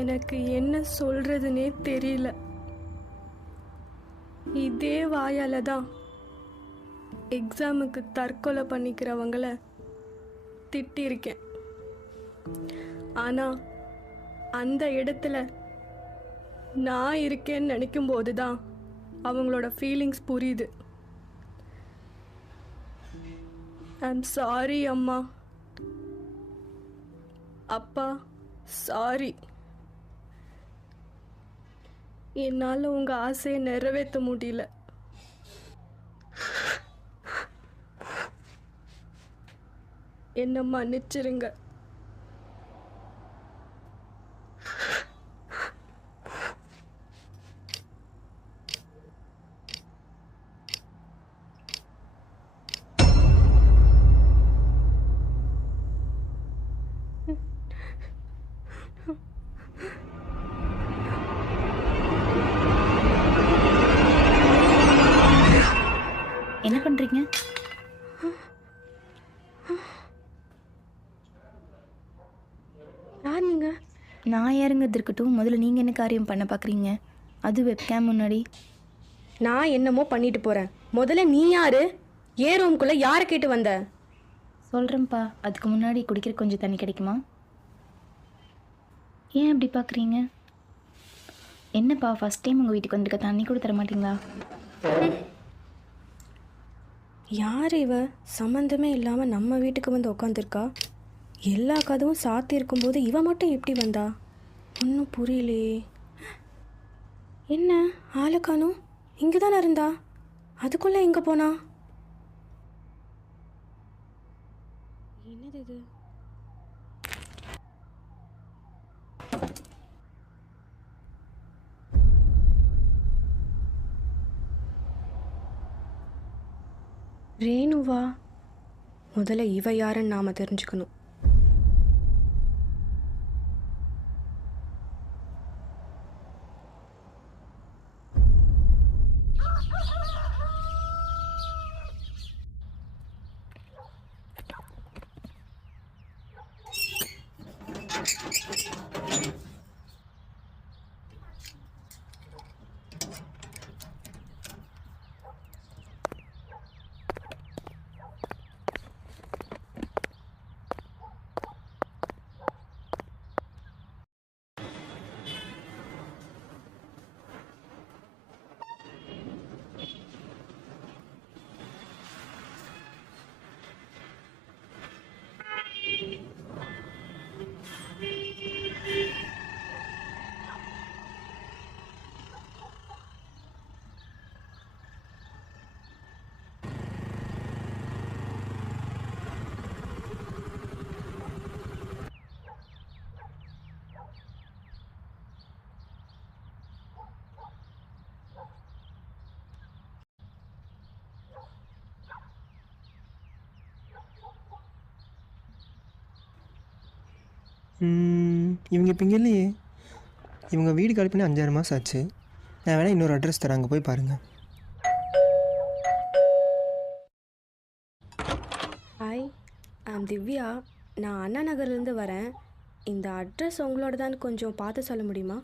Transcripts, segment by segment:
எனக்கு என்ன சொல்றதுனே தெரியல. இதே வாயால தான் எக்ஸாமுக்கு தற்கொலை பண்ணிக்கிறவங்கள திட்டிருக்கேன். ஆனா அந்த இடத்துல நான் இருக்கேன்னு நினைக்கும் போது தான் அவங்களோட ஃபீலிங்ஸ் புரியுது. ஐம் சாரி அம்மா, அப்பா, சாரி. என்னால் உங்கள் ஆசையை நிறைவேற்ற முடியல. என்னை மன்னிச்சிருங்க. என்ன பண்றீங்க? யார் நீங்க? நான் யாருங்கிறது இருக்கட்டும், முதல்ல நீங்க என்ன காரியம் பண்ண பாக்குறீங்க? அது வெப்கேம் முன்னாடி. நான் என்னமோ பண்ணிட்டு போறேன். முதல்ல நீ யாரு? ஏ ரூம்குள்ள யாரை கேட்டு வந்த? சொல்றேன்ப்பா, அதுக்கு முன்னாடி குடிக்கிற கொஞ்சம் தண்ணி கிடைக்குமா? ஏன் அப்படி பார்க்குறீங்க? என்னப்பா ஃபஸ்ட் டைம் உங்கள் வீட்டுக்கு வந்துருக்க, தண்ணி கூட தர மாட்டீங்களா? யார் இவ? சம்மந்தமே இல்லாமல் நம்ம வீட்டுக்கு வந்து உட்காந்துருக்கா. எல்லா கதவும் சாத்தி இருக்கும்போது இவ மட்டும் எப்படி வந்தா? ஒன்றும் புரியலையே. என்ன ஆளுக்கானும் இங்கே தானே இருந்தா, அதுக்குள்ளே எங்கே போனா? என்னது இது? ரேணுவா? முதல்ல இவ யாருன்னு நாம தெரிஞ்சுக்கணும். இவங்க இப்போ இங்கே இல்லையே. இவங்க வீடு காலி பண்ணி 5-6 மாதம் ஆச்சு. நான் வேணால் இன்னொரு அட்ரஸ் தரேன், அங்கே போய் பாருங்கள். Hi, I'm Divya. நான் அண்ணா நகர்லேருந்து வரேன். இந்த அட்ரஸ் உங்களோடதான்னு கொஞ்சம் பார்த்து சொல்ல முடியுமா?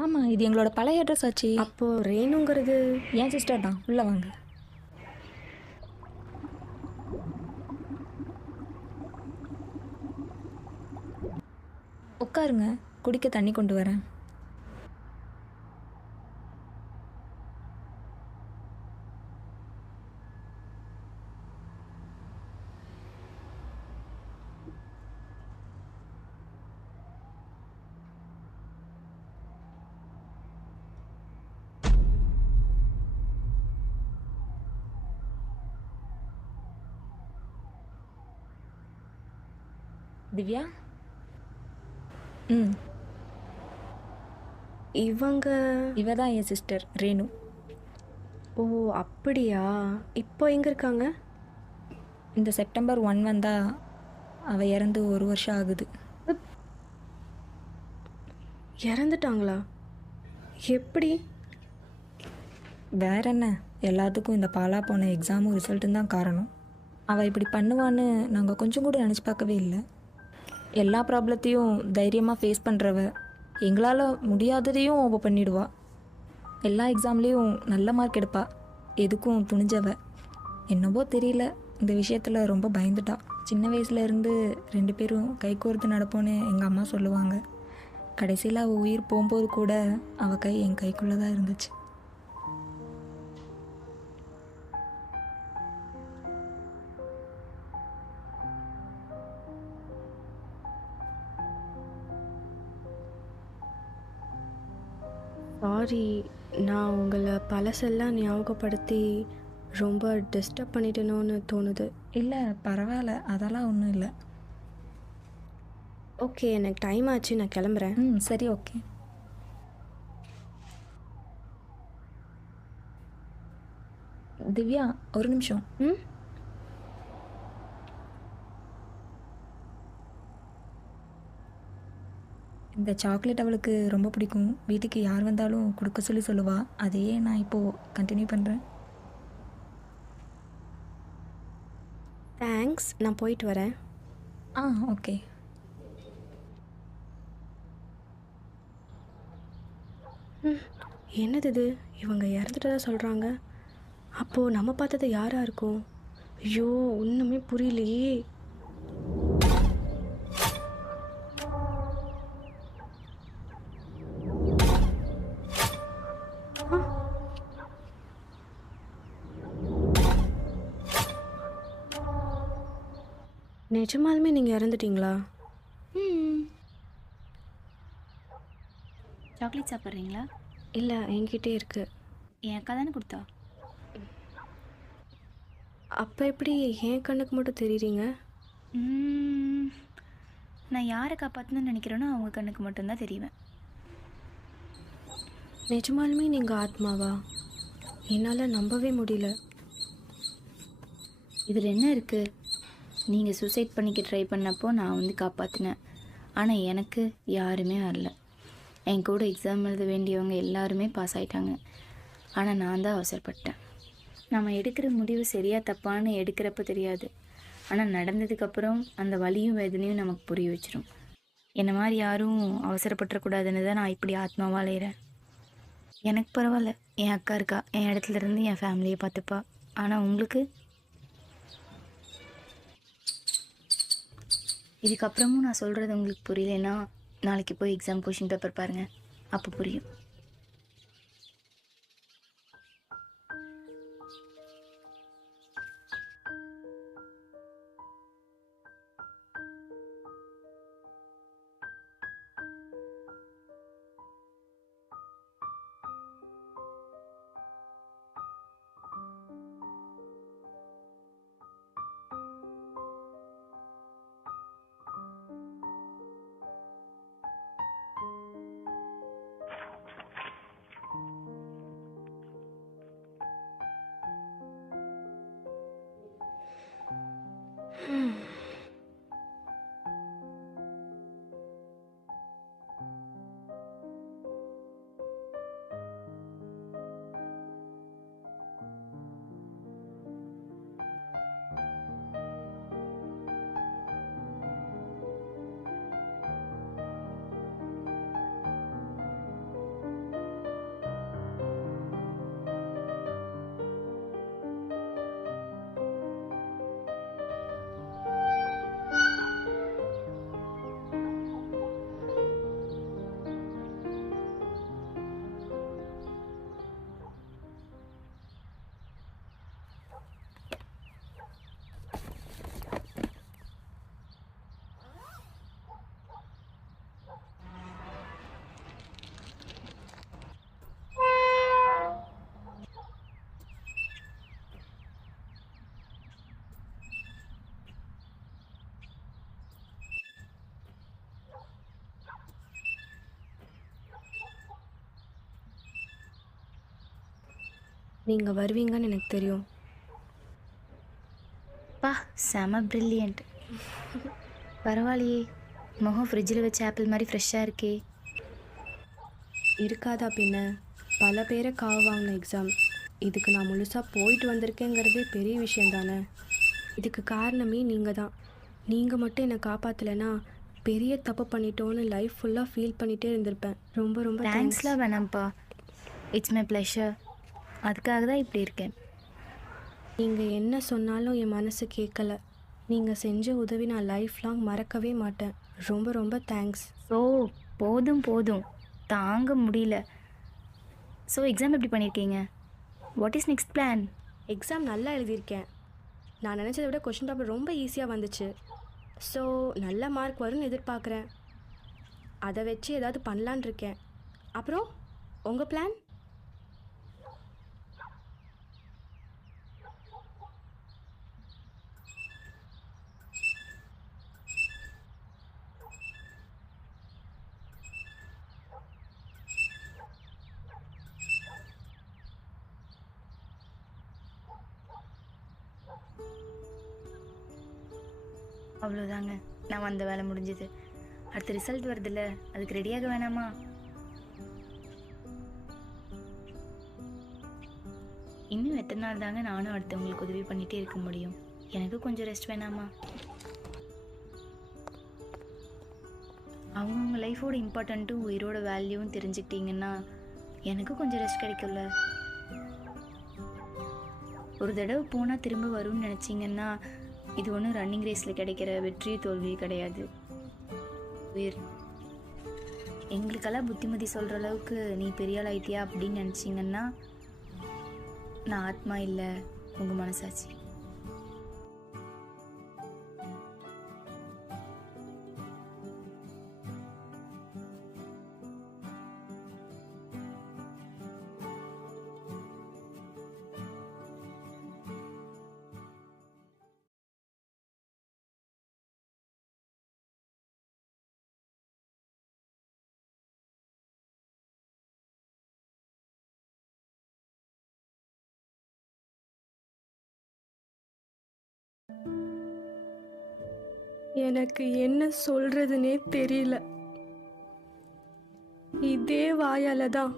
ஆமாம், இது எங்களோட பழைய அட்ரஸ் ஆச்சு. அப்போது ரேணுங்கிறது என் சிஸ்டர் தான். உள்ளே வாங்க. உட்காருங்க, குடிக்க தண்ணி கொண்டு வரேன். திவ்யா. ம். இவ தான் என் சிஸ்டர் ரேணு. ஓ அப்படியா? இப்போ எங்கே இருக்காங்க? இந்த செப்டம்பர் 1 வந்தா அவள் இறந்து 1 வருஷம் ஆகுது. இறந்துட்டாங்களா? எப்படி? வேற என்ன, எல்லாத்துக்கும் இந்த பாலா போன எக்ஸாமும் ரிசல்ட்டும் தான் காரணம். அவள் இப்படி பண்ணுவான்னு நாங்கள் கொஞ்சம் கூட நினச்சி பார்க்கவே இல்லை. எல்லா ப்ராப்ளத்தையும் தைரியமாக ஃபேஸ் பண்ணுறவ, எங்களால் முடியாததையும் அவள் பண்ணிடுவா. எல்லா எக்ஸாம்லேயும் நல்ல மார்க் எடுப்பா, எதுக்கும் துணிஞ்சவ. என்னவோ தெரியல, இந்த விஷயத்தில் ரொம்ப பயந்துட்டா. சின்ன வயசுலேருந்து 2 பேரும் கை கோர்த்து நடப்போன்னு எங்கள் அம்மா சொல்லுவாங்க. கடைசியில் அவள் உயிர் போகும்போது கூட அவள் கை என் கைக்குள்ளே தான் இருந்துச்சு. சாரி, நான் உங்களை பழசெல்லாம் ஞாபகப்படுத்தி ரொம்ப டிஸ்டர்ப் பண்ணிட்டேனோன்னு தோணுது. இல்லை, பரவாயில்ல, அதெல்லாம் ஒன்றும் இல்லை. ஓகே, எனக்கு டைம் ஆச்சு, நான் கிளம்புறேன். சரி, ஓகே. திவ்யா, ஒரு நிமிஷம். இந்த சாக்லேட் அவளுக்கு ரொம்ப பிடிக்கும். வீட்டுக்கு யார் வந்தாலும் கொடுக்க சொல்லி சொல்லுவா. அதையே நான் இப்போது கண்டினியூ பண்ணுறேன். தேங்க்ஸ், நான் போயிட்டு வரேன். ஓகே. என்னது இது? இவங்க இறந்துட்டதா சொல்கிறாங்க. அப்போது நம்ம பார்த்தது யாராக இருக்கும்? ஐயோ, ஒன்றுமே புரியலையே. நிஜமாலுமே நீங்கள் இறந்துட்டீங்களா? சாக்லேட் சாப்பிட்றீங்களா? இல்லை, என்கிட்டே இருக்கு. என் அக்கா தானே கொடுத்தா. அப்போ எப்படி என் கண்ணுக்கு மட்டும் தெரியுறீங்க? நான் யாரை காப்பாற்றணும்னு நினைக்கிறேனோ அவங்க கண்ணுக்கு மட்டும்தான் தெரியுவேன். நிஜமாலுமே நீங்கள் ஆத்மாவா? என்னால் நம்பவே முடியல. இதில் என்ன இருக்குது? நீங்கள் சூசைட் பண்ணிக்க ட்ரை பண்ணப்போ நான் வந்து காப்பாற்றினேன். ஆனால் எனக்கு யாருமே வரல. என் கூட எக்ஸாம் எழுத வேண்டியவங்க எல்லாருமே பாஸ் ஆகிட்டாங்க. ஆனால் நான் தான் அவசரப்பட்டேன். நம்ம எடுக்கிற முடிவு சரியாக தப்பான்னு எடுக்கிறப்ப தெரியாது. ஆனால் நடந்ததுக்கப்புறம் அந்த வலியும் வேதனையும் நமக்கு புரிய வச்சிடும். என்னை மாதிரி யாரும் அவசரப்பட்டுறக்கூடாதுன்னு தான் நான் இப்படி ஆத்மாவாக அலையிறேன். எனக்கு பரவாயில்ல, என் அக்கா இருக்கா, என் இடத்துல இருந்து என் ஃபேமிலியை பார்த்துப்பா. ஆனால் உங்களுக்கு இதுக்கப்புறமும் நான் சொல்கிறது உங்களுக்கு புரியலைன்னா நாளைக்கு போய் எக்ஸாம் கொஷின் பேப்பர் பாருங்கள், அப்போ புரியும். நீங்கள் வருவீங்கன்னு எனக்கு தெரியும். பா செம ப்ரில்லியண்ட். பரவாயில்லையே, முகம் ஃப்ரிட்ஜில் வச்ச ஆப்பிள் மாதிரி ஃப்ரெஷ்ஷாக இருக்கே. இருக்காதா பின்ன, பல பேரை காவு வாங்கின எக்ஸாம். இதுக்கு நான் முழுசாக போயிட்டு வந்திருக்கேங்கிறதே பெரிய விஷயம் தானே. இதுக்கு காரணமே நீங்கள் தான். நீங்கள் மட்டும் என்னை காப்பாற்றலைன்னா பெரிய தப்பு பண்ணிட்டோன்னு லைஃப் ஃபுல்லாக ஃபீல் பண்ணிகிட்டே இருந்திருப்பேன். ரொம்ப ரொம்ப தேங்க்ஸ். தேங்க்ஸ்லாம் வேணாம்ப்பா, இட்ஸ் மை ப்ளஷர். அதுக்காக தான் இப்படி இருக்கேன். நீங்கள் என்ன சொன்னாலும் என் மனசு கேட்கல. நீங்கள் செஞ்ச உதவி நான் லைஃப் லாங் மறக்கவே மாட்டேன். ரொம்ப ரொம்ப தேங்க்ஸ். ஸோ போதும் போதும், தாங்க முடியல. ஸோ எக்ஸாம் எப்படி பண்ணியிருக்கீங்க? What is next plan? Exam நல்லா எழுதியிருக்கேன். நான் நினச்சதை விட கொஷின் பேப்பர் ரொம்ப ஈஸியாக வந்துச்சு. ஸோ நல்ல மார்க் வரும்னு எதிர்பார்க்குறேன். அதை வச்சு ஏதாவது பண்ணலான் இருக்கேன். அப்புறம் உங்கள் பிளான்? அவ்வளோதாங்க, நான் வந்த வேலை முடிஞ்சது. அடுத்த ரிசல்ட் வருதுல்ல, அதுக்கு ரெடியாக வேணாமா? இன்னும் எத்தனை நாள் தாங்க நானும் அடுத்தவங்களுக்கு உதவி பண்ணிகிட்டே இருக்க முடியும்? எனக்கு கொஞ்சம் ரெஸ்ட் வேணாமா? அவங்கவுங்க லைஃபோட இம்பார்ட்டண்ட்டும் உயிரோட வேல்யூவும் தெரிஞ்சுக்கிட்டீங்கன்னா எனக்கு கொஞ்சம் ரெஸ்ட் கிடைக்கும்ல. ஒரு தடவை போனால் திரும்ப வரும்னு நினச்சிங்கன்னா இது ஒன்றும் ரன்னிங் ரேஸில் கிடைக்கிற வெற்றி தோல்வி கிடையாது. உயிர். எங்களுக்கெல்லாம் புத்திமதி சொல்கிற அளவுக்கு நீ பெரிய ஆள் ஆயிட்டியா அப்படின்னு நினச்சிங்கன்னா நான் ஆத்மா இல்லை, உங்கள் மனசாட்சி. எனக்கு என்ன சொல்கிறதுனே தெரியல. இதே வாயால் தான்